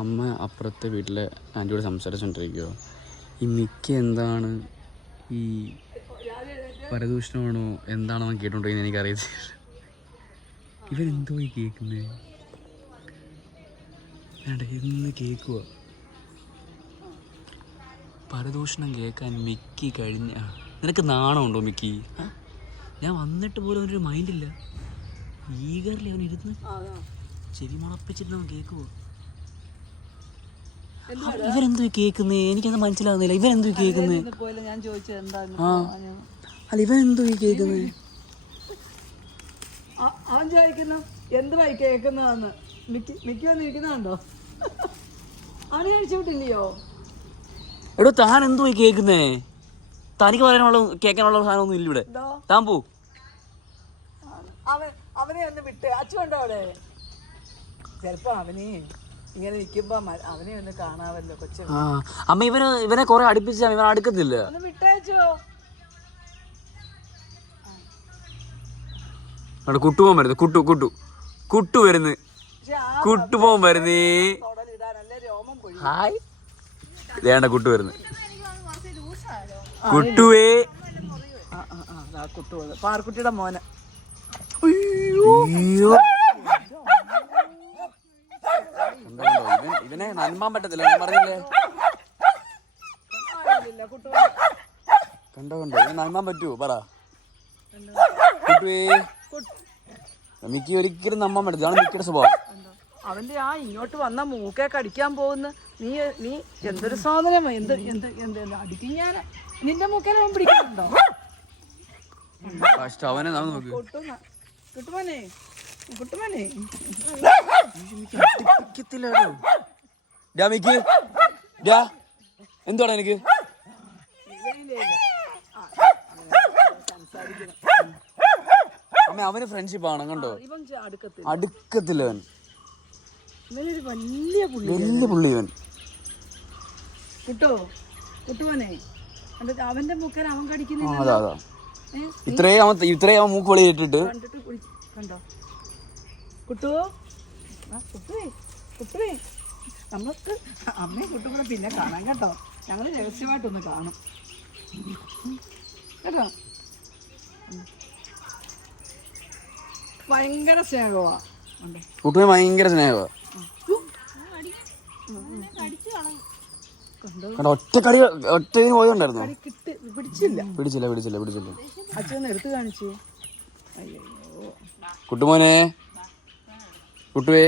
അമ്മ അപ്പുറത്തെ വീട്ടിലെ ആൻറ്റിയോട് സംസാരിച്ചുകൊണ്ടിരിക്കുമോ. ഈ മിക്ക എന്താണ് ഈ പരദൂഷണമാണോ എന്താണോ കേട്ടോണ്ടിരിക്കുന്നത് എനിക്കറിയത്തില്ല. ഇവരെന്തോ ഈ കേൾക്കുന്നത് വേണ്ട ഇന്ന് കേൾക്കുക. പരദൂഷണം കേൾക്കാൻ മിക്കി കഴിഞ്ഞ നിനക്ക് നാണമുണ്ടോ മിക്കി? ഞാൻ വന്നിട്ട് പോലും അവനൊരു മൈൻഡില്ല. ഈഗറിൽ അവൻ ഇരുന്ന് ചെവി മുളപ്പിച്ചിട്ട് അവൻ കേൾക്കുവോ. ഇവരെന്തോ കേൾക്കുന്നേ എനിക്കത് മനസ്സിലാവുന്നില്ല. ഇവരെന്തോ കേൾക്കുന്നേ? അല്ല ഇവരെന്തോ ഈ കേൾക്കുന്നേ? അവൻ ചോദിക്കുന്നു എന്തുവായി കേൾക്കുന്നതാന്ന്. മിക്കി വന്ന് ഇരിക്കുന്നുണ്ടോ? അവന് കഴിച്ചു വിട്ടില്ലയോ? എടോ താൻ എന്തോ ഈ കേൾക്കുന്നേ? തനിക്ക് പറയാനുള്ള കേൾക്കാനുള്ള സാധനമൊന്നും ഇല്ല ഇവിടെ. താൻ പോ. അവനെ ഒന്ന് വിട്ട് അച്ചുണ്ടോ അവിടെ? ചിലപ്പോ അവന് ഇങ്ങനെ നിൽക്കുമ്പോ അവനെ ഒന്ന് കാണാവല്ലോ കൊച്ചു. അമ്മ ഇവനെ കൊറേ അടുപ്പിച്ചാ ഇവൻ അടുക്കത്തില്ല. ഒന്ന് വിട്ടയച്ചോ. കുട്ടുപോൻ വരുന്നു. കുട്ടു വരുന്നു. കുട്ടുപോൻ വരുന്നേ. ഹായ് വേണ്ട കുട്ടു വരുന്നു. കുട്ടുവേ പാർക്കുട്ടിയുടെ മോനെ. ഇവനെ നൻപാൻ പറ്റത്തില്ല. ഞാൻ പറഞ്ഞില്ലേ കണ്ടോ ഇവനെ നൻപാൻ പറ്റുമോ പറ. കുട്ടുവേ മിക്കി ഒരിക്കലും നമ്പാൻ പറ്റത്തില്ല. ആണ് മിക്കിയുടെ സ്വഭാവം. അവന്റെ ഇങ്ങോട്ട് വന്ന മൂക്കെ കടിക്കാൻ പോകുന്ന നീ എന്തൊരു സാധനം. അടിക്കും ഞാൻ നിന്റെ മൂക്കേനെ പിടിക്കുന്നുണ്ടോ? അവനെ കുട്ടുമോനെ എന്തുവാടാ എനിക്ക്? അമ്മ അവന് ഫ്രണ്ട്ഷിപ്പ് ആണ് കണ്ടോ. അടുക്കത്തില്ല അവൻ. വലിയ പുള്ളി ഇവൻ. കുട്ടുമോനെ അവന്റെ മൂക്കൻ അവൻ കടിക്കുന്നില്ല. അതാ ഇത്രയും അവൻ മൂക്ക് വെളി ഇട്ടിട്ട് കണ്ടോ. കുട്ടുവേ നമുക്ക് അമ്മയും കുട്ടുകൂടെ പിന്നെ കാണാം കേട്ടോ. ഞങ്ങൾ രഹസ്യമായിട്ടൊന്ന് കാണും കേട്ടോ. ഭയങ്കര സ്നേഹമാ. കുട്ടുവിന് ഭയങ്കര സ്നേഹമാ. ഒറ്റ പോയോണ്ടായിരുന്നു. പിടിച്ചില്ല. അച്ഛൻ എടുത്ത് കാണിച്ചു. കുട്ടുമോനെ കുട്ടുവേ